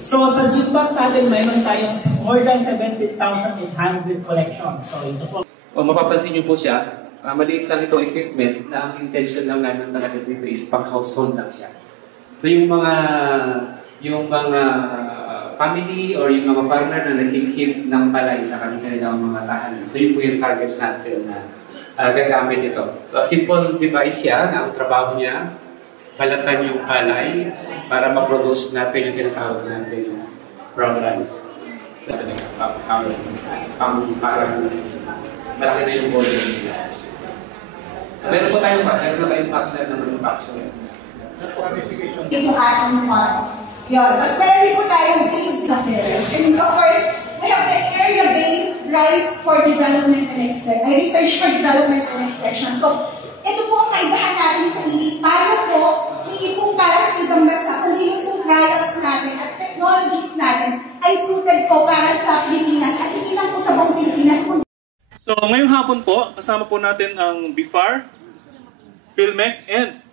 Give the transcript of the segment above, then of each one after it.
So sa Gitbank natin, mayroon tayong more than 70,800 collections. So ito po. Mapapansin niyo po siya, maliit lang itong equipment na ang intention lang namin talaga dito is pang-household lang siya. So yung mga family or yung mga partner na nagkikip ng palay sa kanilang mga tahanan. So yun po yung target natin na gagamit ito. So a simple device siya na ang trabaho niya, balatan yung palay para ma-produce natin yung tinatawag natin brown rice. So, parang malaki na yung volume nila. So meron po tayong partner na manufacturer. Yung ating farm. Yun. Tapos meron din po tayong paid sa Perez. And of course, we have the area-based rice for development and extension. Research for development and extension. So, ito po ang kaibahan natin sa ILI. Tayo po, hindi po para sa ibang bansa, kundi yung po trials natin at technologies natin ay suited po para sa Pilipinas. At hindi lang po sa buong Pilipinas. So, ngayong hapon po, kasama po natin ang BIFAR, PhilMec, and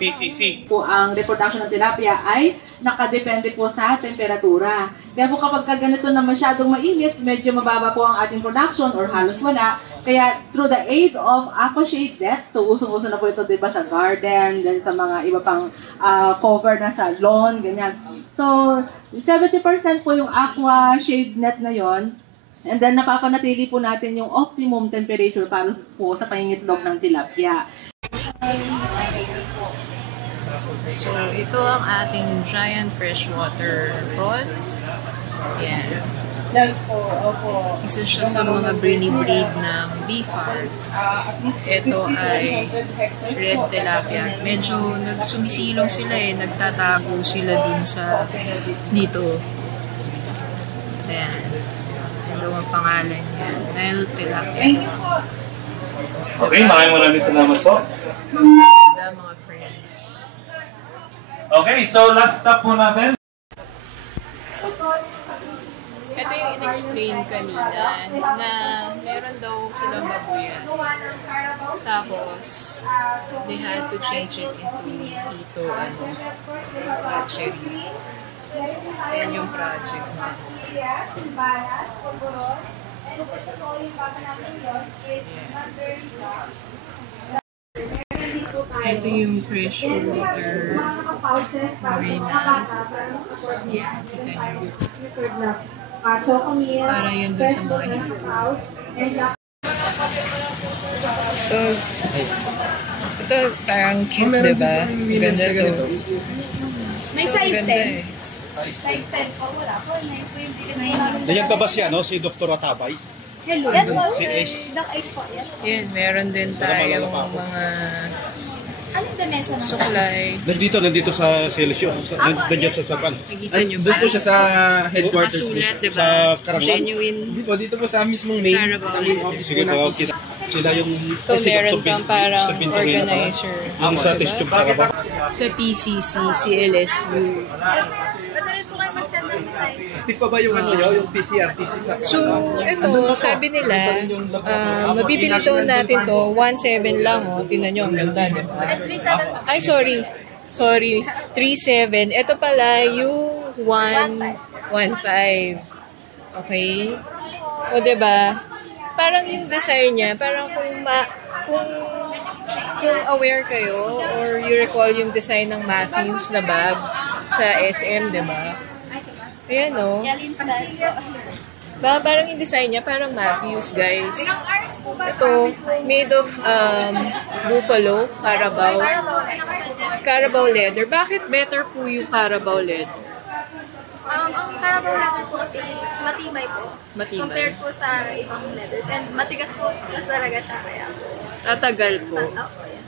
PCC. Po ang reproduction ng tilapia ay nakadepende po sa temperatura. Kaya po kapag ganito na masyadong mainit, medyo mababa po ang ating production or halos wala. Kaya through the aid of aquashade net, so usong-uso na po ito diba sa garden, then sa mga iba pang cover na sa lawn, ganyan. So 70% po yung aquashade net na yon. And then napapanatili po natin yung optimum temperature para po sa pangingitlog ng tilapia. So, ito ang ating giant freshwater prawn. Yan. Isa siya sa mga breed ng BIFAR. Ito ay red tilapia. Medyo sumisilaw sila nagtatago sila dun sa dito. Ayan. Ano ang pangalan niya? Nile tilapia. Okay, maraming salamat po. Mga friends. Okay, so last stop po natin. Ito yung in-explain kanina na meron daw silang babuyan. Tapos, they had to change it into hatchery. Yan yung project na. Ito yung freshwater marina. Yan, kita nyo. Para yun dun sa mga hito. Ito parang cute, diba? Ganda to. May size 10. Size 10 po, wala po. Nandiyan pa ba siya, no? Si Dr. Atabay? Hello. Yes po, si Ace. Doc Ace po, yes. Yan, meron din tayong mga anong danesa na? supply. Nandito sa Celsius. Nandiyan sa Sapan. Nakikita nyo ba? Doon po siya sa headquarters. Masulat, diba? Sa Karangan. Genuine. Dito po sa mismong main. Sa main office Sige po, sila yung... Ito meron kang parang organizer. Ang sa test tube para ba? Sa PCC, CLSU. Di pa ba yung yung PCRTC sa... So, ito, sabi nila, mabibili to natin to, 1.7 lang, Tingnan nyo, ang ganda, diba? Ay, sorry, 3.7. Ito pala yung 1.15. Okay? O, diba? Parang yung design niya, parang kung aware kayo, or you recall yung design ng Matthews na bag sa SM, diba? Ayan, parang yung design niya, parang Matthews, guys. Ito, made of buffalo, Carabao leather. Bakit better po yung Carabao leather? Ang Carabao leather po kasi is matibay po. Matibay. Compared po sa ibang leathers. And matigas po talaga siya. Kaya tatagal po.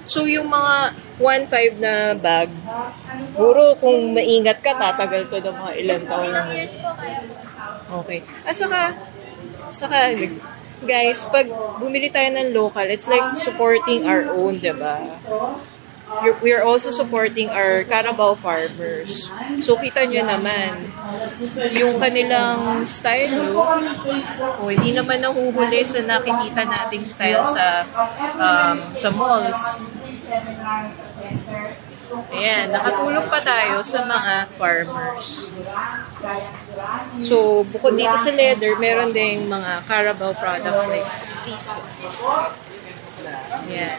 So, yung mga 1.5 na bag, siguro kung maingat ka, tatagal to ng mga ilang taon. ilang years po kaya po. Okay. Saka, guys, pag bumili tayo ng local, it's like supporting our own, diba? We are also supporting our Carabao farmers. So, kita nyo naman, yung kanilang style, hindi naman nahuhuli sa nakikita nating style sa malls. Ayan, nakatulong pa tayo sa mga farmers. So, bukod dito sa leather, meron ding mga Carabao products like peace. Ayan.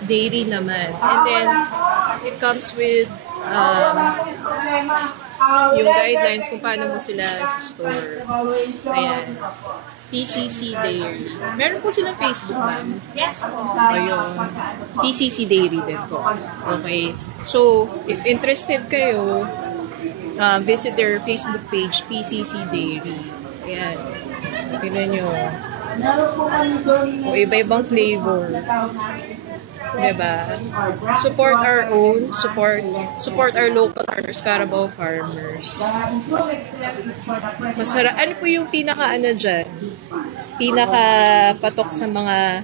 Dairy naman. And then, it comes with yung guidelines kung paano mo sila store. Ayan. PCC Dairy. Meron po silang Facebook, ma'am? Yes po. Ayun. PCC Dairy din po. Okay. So, if interested kayo, visit their Facebook page, PCC Dairy. Ayan. Tignan nyo. O, iba-ibang flavor. Diba? Support our own, support our local farmers, Carabao farmers. Masarap. Ano po yung pinaka-ano dyan? Pinaka-patok sa mga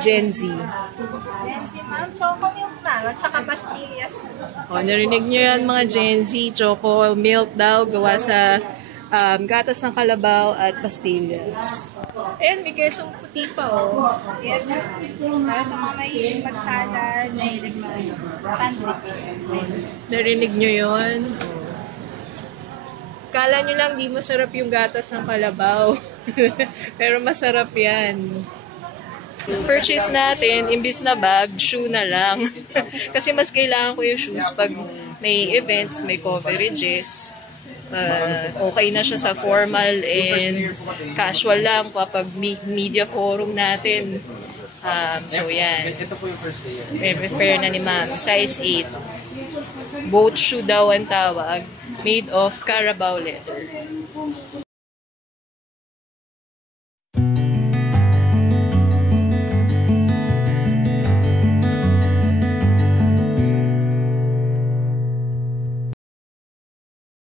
Gen Z? Gen Z, ma'am. Choco milk na. At saka pastillas. O, narinig nyo yan mga Gen Z. Choco milk daw, gawa sa gatas ng kalabaw at pastillas. Ayan, may kesong puti pa, oh. Yes, ma'am. Para sa mga mahilig magsalad, mahilig mag-sandwich. Narinig nyo yun? Oh. Kala nyo lang di masarap yung gatas ng kalabaw. Pero masarap yan. Purchase natin, imbis na bag, shoe na lang. Kasi mas kailangan ko yung shoes pag may events, may coverages. Okay na siya sa formal and casual lang kapag media forum natin. So yan. Ito po yung first layer. Prepare na ni ma'am. Size 8. Boat shoe daw ang tawag. Made of Carabao leather.